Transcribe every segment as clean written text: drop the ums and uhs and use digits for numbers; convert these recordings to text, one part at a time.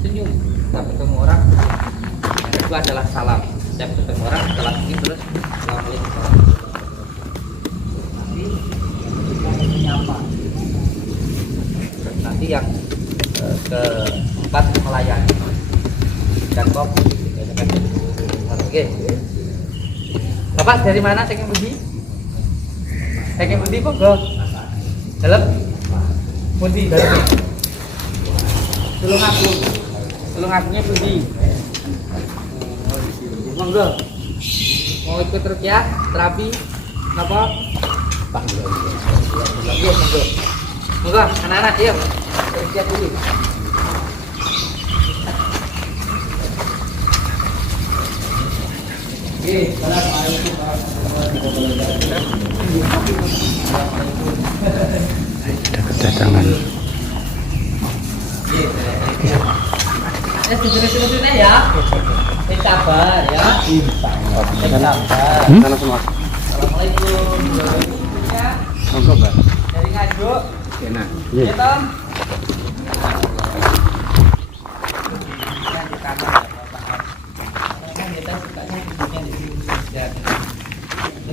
senyum. Kita ketemu orang, yang kedua adalah salam. Saya ketemu orang setelah senyum terus assalamualaikum nanti kita menyapa. Terus nanti yang keempat melayani dan kopi. Oke. Bapak dari mana? Saking Budi? Saking Budi kok go? Dalam? Budi dalam. Tulung akunya Budi. Monggo. Mau ikut terus ya? Terapi? Kenapa? Pak. Iya, monggo. Monggo, anak-anak yuk. Siap dulu. Assalamualaikum warahmatullahi wabarakatuh. Ada kedatangan. Sejujurnya ya. Sabar ya. Sabar. Sana semua. Assalamualaikum. Monggo, Pak. Dari Nganjuk. Enak. Ya, Tom.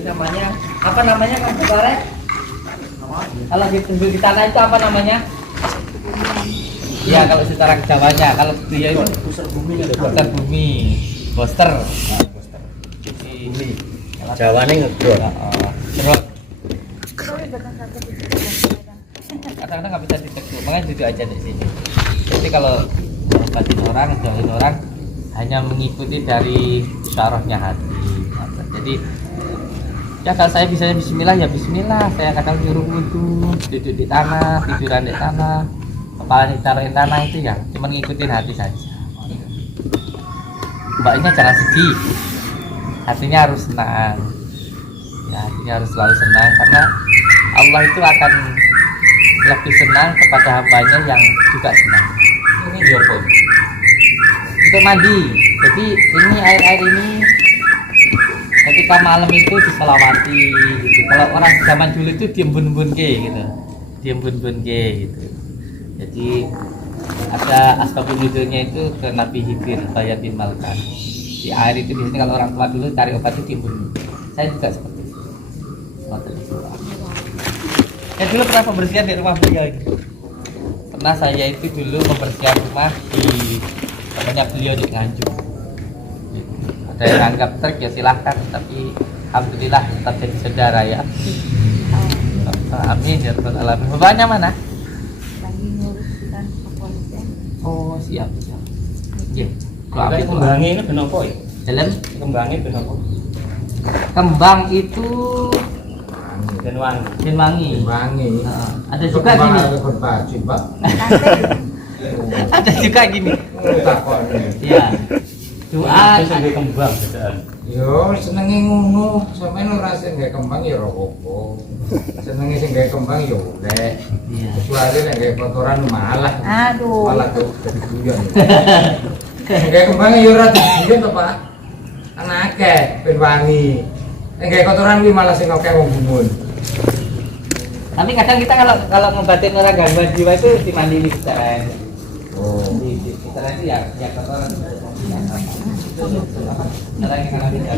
Namanya apa namanya Kang Barek? Kalau di tanah itu apa namanya? Iya kalau secara Jawanya, kalau dia itu pusar bumi, poster. Bumi. Jawane ngegor. Terus kadang-kadang nggak bisa ditegur, makanya duduk aja di sini. Jadi kalau ngobatin orang, jauhin orang hanya mengikuti dari syarahnya hati. Jadi ya kalau saya bisa bismillah ya bismillah, saya kadang nyuruh wudhu, duduk di tanah, tiduran di tanah, kepala ditaruh di tanah, itu ya cuma ngikutin hati saja. Mbaknya jangan sedih, hatinya harus senang ya, hatinya harus selalu senang karena Allah itu akan lebih senang kepada hambanya yang juga senang. Ini diopon untuk mandi, jadi ini air ini ketika malam itu diselawati gitu. Kalau orang zaman dulu itu diembun-embun gitu. Diembun-embun gitu. Jadi ada asbabun nuzulnya itu ke Nabi Khidir Bayatin Malkan. Di air itu biasanya kalau orang tua dulu cari obat itu diembun. Saya juga seperti itu. Saya dulu pernah pembersihan di rumah beliau ini. Pernah saya itu dulu membersihkan rumah di namanya beliau di Nganjuk. Ada yang anggap trik ya silahkan, tapi alhamdulillah tetap jadi saudara ya. Amin ya rabbal alamin. Bapaknya mana? Lagi nguruskan kepolisian. Oh siap. Iya. Kalau kembangnya ini kenapa ya? Dalam Kembangnya kenapa? kembang itu Denwangi. wangi. Ada juga gini. Ada juga gini. Iya. Doa Sebagai kembang bedaan. Yo senenge ngono, sampeyan ora sing gawe kembang ya ora apa-apa. Senenge sing gawe kembang ya oleh. Iya. Kecuali nek gawe kotoran malah. Aduh. Malah jadi guyon. Sing gawe kembang ya ora diguyon to, Pak. Kan akeh ben wangi. Nek gawe kotoran kuwi malah sing akeh wong gumun. Tapi kadang kita kalau ngobatin orang gangguan jiwa itu dimandi di sekitaran. Oh. Di sekitaran itu ya kotoran. Cara yang kalau tidak.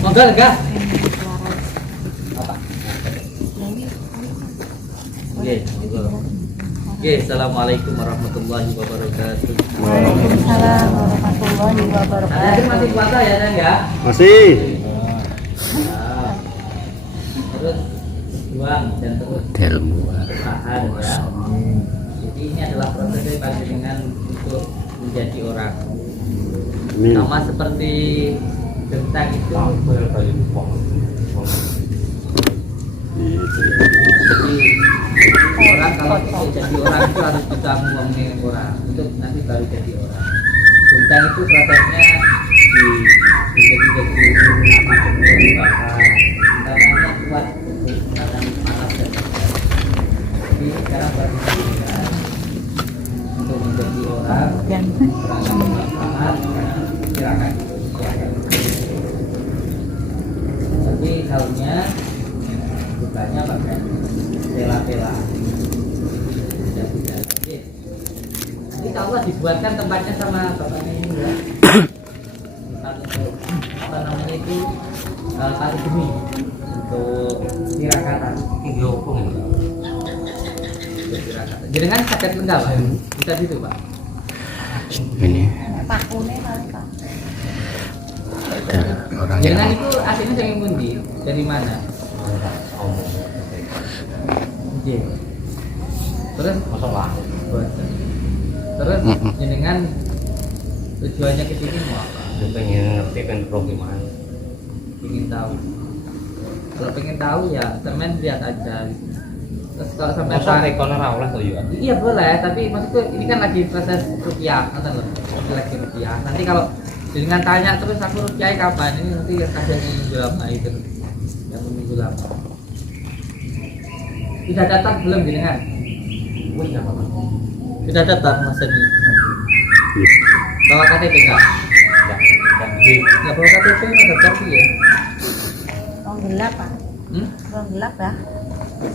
Monggo enggak? Apa? Oke, oke, assalamualaikum warahmatullahi wabarakatuh. Waalaikumsalam warahmatullahi wabarakatuh. Ada masih puasa ya, Dan ya? Masih. Nah, terus buang dan terus Ilmu. tahan ya. Jadi ini adalah proses dari panjenengan untuk menjadi orang. Amin. Sama seperti genteng itu. Jadi orang kalau untuk jadi orang itu harus bisa ngomongin orang, itu nanti baru jadi orang. Genteng itu prosesnya jadi dibakar, namanya kuat, tangan panas dan sebagainya. Jadi sekarang baru kita untuk menjadi orang, serangan bermanfaat, silakan. Tapi daunnya bukanya pakai tela-tela. Tidak. insya Allah dibuatkan tempatnya sama bapaknya ini ya. Tempat untuk apa namanya itu tali geni untuk tirakatan. Ini opung ya. Untuk tirakatan. Jenengan paket lengkap Pak? Bisa gitu Pak. Ini Pakune kali Pak. ada orang Jenengan yang itu aslinya dari pundi? Dari mana? Iya. Terus Masalah. terus Mm-mm. jenengan tujuannya ke sini mau apa? Dia pengen ngerti pengen pro gimana. Ingin tahu. Kalau pengen tahu ya temen lihat aja. Terus kalau sampai Masa tarik, rekoner oleh tuh ya. iya boleh. Tapi maksudku ini kan lagi proses rupiah, nonton loh. Lagi rupiah. Nanti kalau dengan tanya terus aku rupiah kapan? Ini nanti kasihan yang minggu lama itu, yang minggu lama. Sudah datang belum jenengan? Wih, apa Pak? Sudah datang Mas Edi. Iya. Bawa KTP enggak? Enggak. Wih. Enggak bawa KTP ada kartu ya? Rong gelap Pak. Hmm? Rong gelap ya.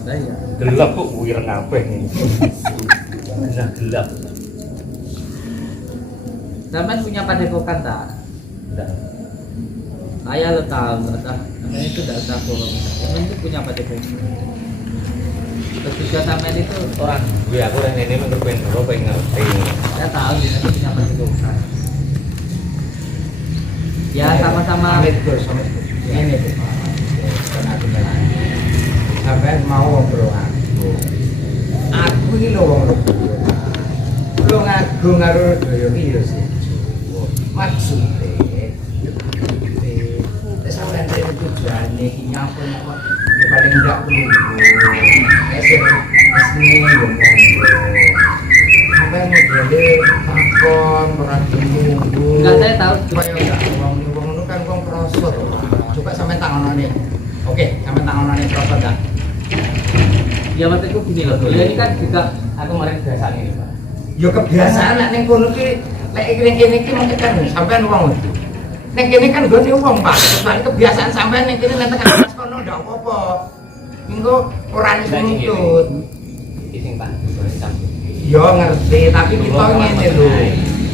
Nah, iya. Gelap kok wireng kabeh ini. Bisa gelap. Zaman punya padepokan tak? Enggak. Saya lo tahu, nggak usah. Namanya itu nggak usah bohong. Zaman itu punya padepokan. Terus juga sampean itu Orang gue aku dan ini menurut pengen pro pengen ngerti. saya tahu dia itu punya padepokan. Ya sama-sama. Amit Gus, amit Gus. Ini tuh Pak. Kan aku bilang. Sampai mau ngobrol aku ini lho wong Rebuya. Lu ngagung karo daya iki ya sih. Maksude sampeyan dhewe tujuane iki nyapa nyapa ya paling ndak perlu. Asli yo monggo. Sampai modele takon ora tunggu. Enggak, saya tahu. Supaya enggak wong ngono kan wong kroso to, Pak. Coba sampean tak onone. Oke, sampean tak onone kroso enggak? Ya maksudku gini loh. Beliau ini kan juga Aku kemarin biasa ini Pak. Yo kebiasaan nek ning kono ki lek ning kene iki mung kan sampean wong. Ning kene kan gone wong, Pak. Soale kebiasaan sampean ning kene nek tekan pas kono ndak apa-apa. Minggo ora nuntut. Ising Pak. Boleh sampai. Yo ngerti, tapi kita ngene lho.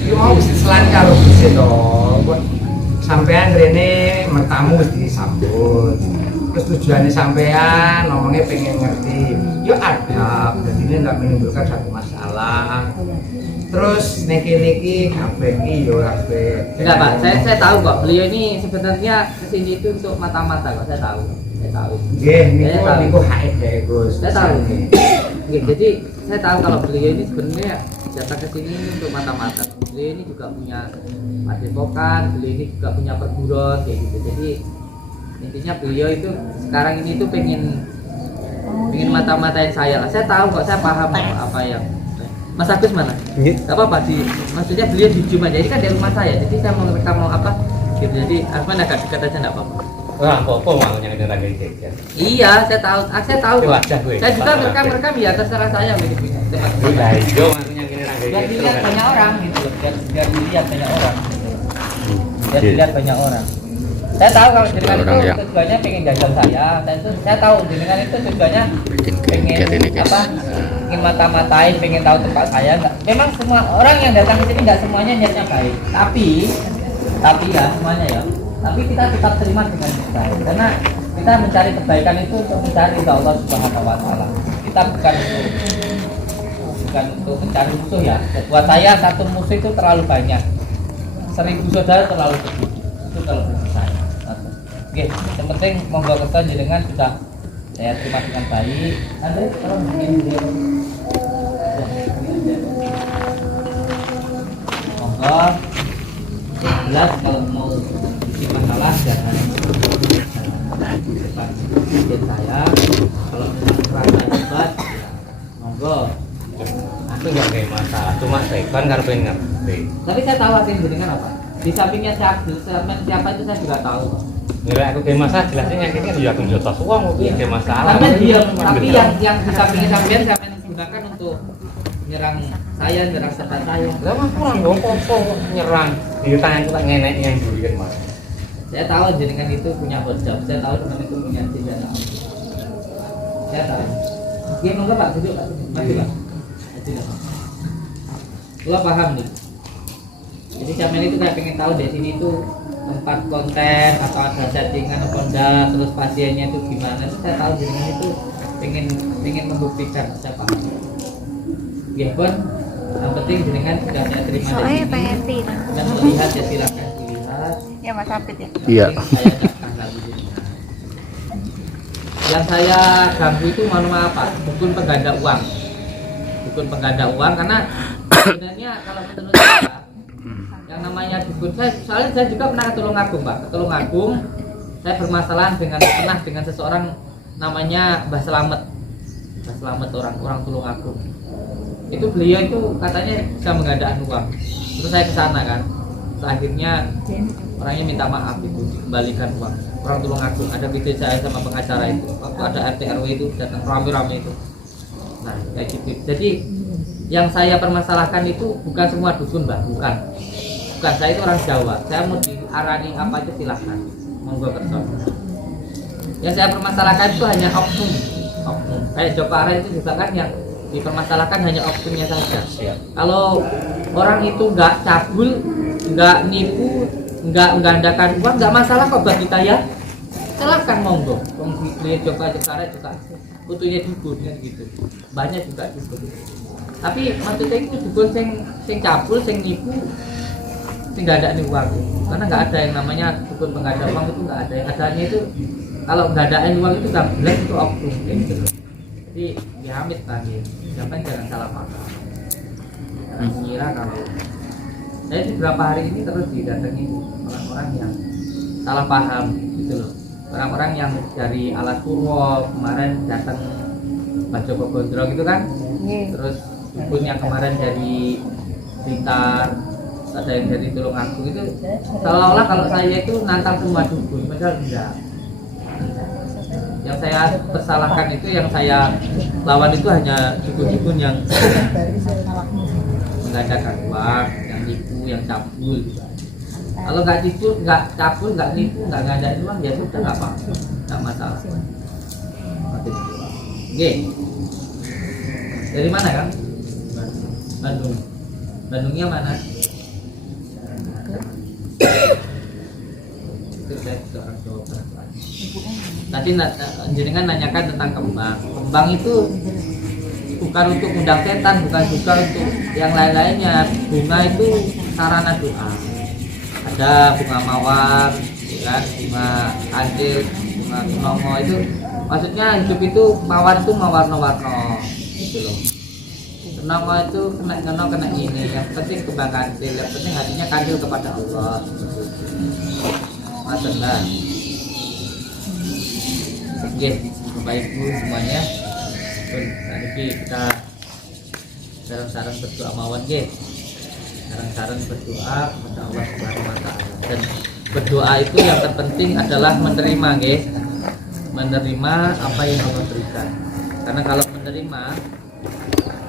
Iki mau selan karo Gusti to. Sampean rene mertamu wis disambut. Terus tujuannya sampean ngomongnya pengen ngerti. Yo adab, jadi ini nggak menimbulkan satu masalah. Terus niki kabeh iki yo kabeh. enggak Pak. Saya tahu kok. Beliau ini sebenarnya kesini itu untuk mata-mata kok. Saya tahu. Saya tahu. Nggih, Saya tahu. niku haid deh, Gus. Saya tahu. Oke, jadi saya tahu kalau beliau ini sebenarnya datang ke sini untuk mata-mata. Beliau ini juga punya padepokan, beliau ini juga punya perguruan kayak gitu. Jadi intinya beliau itu sekarang ini tuh pengen mata-matain saya lah. Saya tahu kok, saya paham kok apa yang Mas Agus mana? Gak apa-apa sih. Maksudnya beliau di Juma. Jadi kan dari rumah saya. Jadi saya mau rekam mau apa gitu. Jadi aku agak dekat aja enggak apa-apa. Wah, kok mau nyari lagi ya. Iya, saya tahu. Saya tahu kok. Wajah gue. Saya juga merekam ya terserah saya gitu. Tempat Lah, yo makanya gini lagi. biar dilihat banyak orang gitu loh. Biar dilihat banyak orang. Biar dilihat banyak orang. Saya tahu kalau jenengan Orang itu yang- tujuannya pengen jajan saya. Saya tahu jenengan itu tujuannya bikin pengen kayak ini guys. apa? Ingin mata-matain, pengen tahu tempat saya. Enggak. Memang semua orang yang datang ke sini nggak semuanya niatnya baik. Tapi ya semuanya ya. Tapi kita tetap terima dengan baik karena kita mencari kebaikan itu untuk mencari ridha Allah Subhanahu wa taala. Kita bukan untuk mencari musuh ya. Buat saya satu musuh itu terlalu banyak. 1000 saudara terlalu sedikit. Itu kalau menurut saya. Oke, yang penting monggo keton jenengan sudah saya terima dengan baik. Andre, tolong bikin dia. Monggo. Jelas kalau mau isi masalah jangan depan saya. Kalau memang rasa hebat, ya monggo. Aku nggak kayak masalah, cuma saya kan nggak pengen ngerti. Tapi saya tahu hati jenengan apa. Di sampingnya siapa itu saya juga tahu. Ngira aku kayak masalah jelasnya nyakitnya kan ya aku jotos uang mungkin kayak masalah. Sampai diam, tapi yang di sampingnya sampean gunakan untuk nyerang saya, nyerang sahabat saya. Lah mah kurang dong kok nyerang. Ditanya kita ngenek yang dulu kan mas. Saya tahu jenengan itu punya hojab, saya tahu jenengan itu punya senjata. Saya tahu. Oke, monggo Pak, duduk Pak. Maju Pak. Maju, Pak. lo paham nih. Jadi sampean itu kayak pengen tahu di sini tuh tempat konten atau ada settingan apa enggak, terus pasiennya itu gimana, itu saya tahu jenengan itu pengen membuktikan saya paham. Ya pun yang penting jenengan sudah saya terima di Soalnya sini pengen tidur. dan melihat ya silakan dilihat. Ya Mas Apit ya. Iya. Saya akan lagi jenengan. Yang saya ganggu itu mohon maaf Pak, dukun pengganda uang. Dukun pengganda uang karena sebenarnya kalau menurut saya yang namanya dukun, soalnya saya juga pernah ke Tulungagung Pak. Ke Tulungagung saya bermasalahan dengan seseorang namanya Mbah Slamet. Mbah Slamet orang Tulungagung. Itu beliau itu katanya bisa menggandakan uang. Terus saya ke sana kan. Terus akhirnya orangnya minta maaf itu, kembalikan uang. Orang Tulungagung, ada video saya sama pengacara itu. Waktu ada RT RW itu datang rame-rame itu. Nah, kayak gitu. Jadi yang saya permasalahkan itu bukan semua dukun Mbak, bukan. Saya itu orang Jawa. Saya mau diarani apa itu silahkan. Monggo kerso. Yang saya permasalahkan itu hanya oknum. Kayak Joko Ara itu juga kan yang dipermasalahkan hanya oknumnya saja. Kalau orang itu nggak cabul, nggak nipu, nggak menggandakan uang, nggak masalah kok buat kita ya. Silahkan monggo. Joko Ara juga butuhnya dukun kan gitu. Banyak juga dukun. Tapi maksudnya itu dukun sing cabul, sing nipu, nggak ada nih uang, karena nggak ada yang namanya dukun pengganda uang, itu nggak ada. Yang adanya itu kalau nggak ada uang itu nggak belas, itu oknum gitu. Jadi diamit lagi, jangan salah paham. Jangan mengira kalau saya itu berapa hari ini terus didatangi orang-orang yang salah paham gitu loh. Orang-orang yang dari Alas Purwo kemarin datang Mas Joko Gondrong gitu kan, terus dukun yang kemarin dari Blitar, ada yang dari Tulungagung itu seolah-olah kalau saya itu nantang semua dukun, padahal enggak. Yang saya persalahkan itu, yang saya lawan itu hanya dukun-dukun yang mengadakan uang, yang nipu, yang cabul. Kalau nggak nipu, nggak cabul, nggak nipu, nggak ngadain uang, ya sudah nggak apa-apa, nggak masalah. Oke, dari mana Kang? Bandung. Bandungnya mana? Itu saya seorang Jawa Barat. Tadi jenengan nanyakan tentang kembang. Kembang itu bukan untuk undang setan, bukan juga untuk yang lain-lainnya. Bunga itu sarana doa. Ada bunga mawar, ya, bunga kancil, bunga kenongo itu. Maksudnya hidup itu mawar itu warna-warna, gitu loh. Kenongo itu kena ngono kena ini. Yang penting kembang kancil, yang penting hatinya kancil kepada Allah. Masalah. Oke, Bapak Ibu semuanya. Nanti kita sarang-sarang berdoa mawon nggih. Sarang-sarang berdoa kepada Allah Subhanahu wa taala. Dan berdoa itu yang terpenting adalah menerima nggih. Menerima apa yang Allah berikan. Karena kalau menerima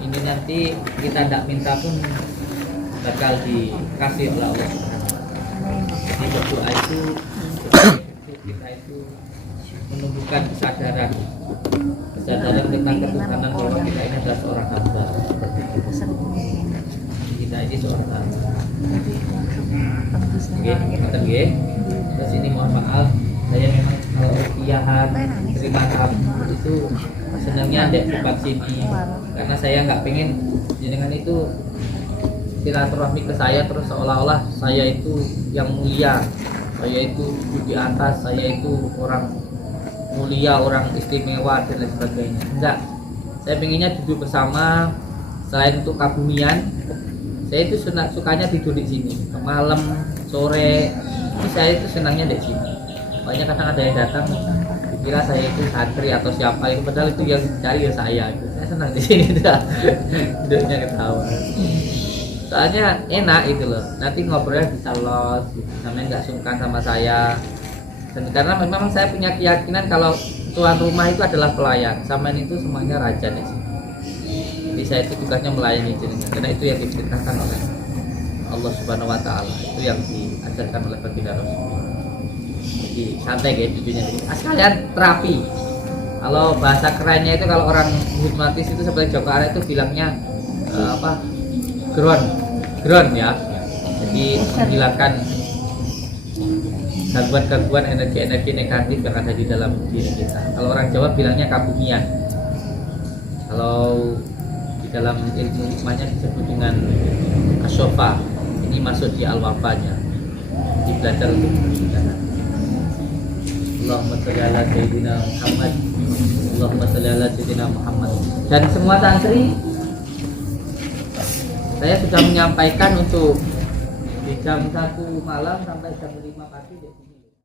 ini nanti kita tidak minta pun bakal dikasih oleh Allah Subhanahu wa taala. Jadi berdoa itu kita itu menumbuhkan kesadaran tentang ketuhanan bahwa kita ini adalah seorang hamba. Kita ini seorang hamba. Oke, kita nggih. Terus ini mohon maaf, saya memang kalau rupiahan terima tamu itu senangnya ada di bab sini, karena saya nggak pengen jenengan itu silaturahmi ke saya terus seolah-olah saya itu yang mulia, saya itu di atas, saya itu orang mulia, orang istimewa dan lain sebagainya. Enggak, saya pengennya duduk bersama. Selain untuk kabumian, saya itu sukanya tidur di sini malam, sore. Ini saya itu senangnya di sini. Banyak kadang ada yang datang dikira saya itu santri atau siapa itu, padahal itu yang cari ya saya. Saya senang di sini, duduknya ketawa. Soalnya enak itu loh. Nanti ngobrolnya bisa los, namanya nggak sungkan sama saya. Dan karena memang saya punya keyakinan kalau tuan rumah itu adalah pelayan, sama itu semuanya raja di sini. Jadi saya itu tugasnya melayani jenengan, karena itu yang diperintahkan oleh Allah Subhanahu wa taala, itu yang diajarkan oleh baginda Rasulullah. Jadi santai guys jujurnya. Sekalian terapi. Kalau bahasa kerennya itu kalau orang hipnotis itu seperti Joko Ara itu bilangnya gron. background ya. Jadi menghilangkan gangguan-gangguan energi-energi negatif yang ada di dalam diri kita. Kalau orang Jawa bilangnya kabungian. Kalau di dalam ilmu hikmahnya disebut dengan asyofa. Ini masuk di al-wafanya. Di belajar untuk berbicara. Allahumma sholli ala sayyidina Muhammad. Allahumma sholli ala sayyidina Muhammad. Dan semua santri, saya sudah menyampaikan untuk di jam 1 malam sampai jam 5 pagi.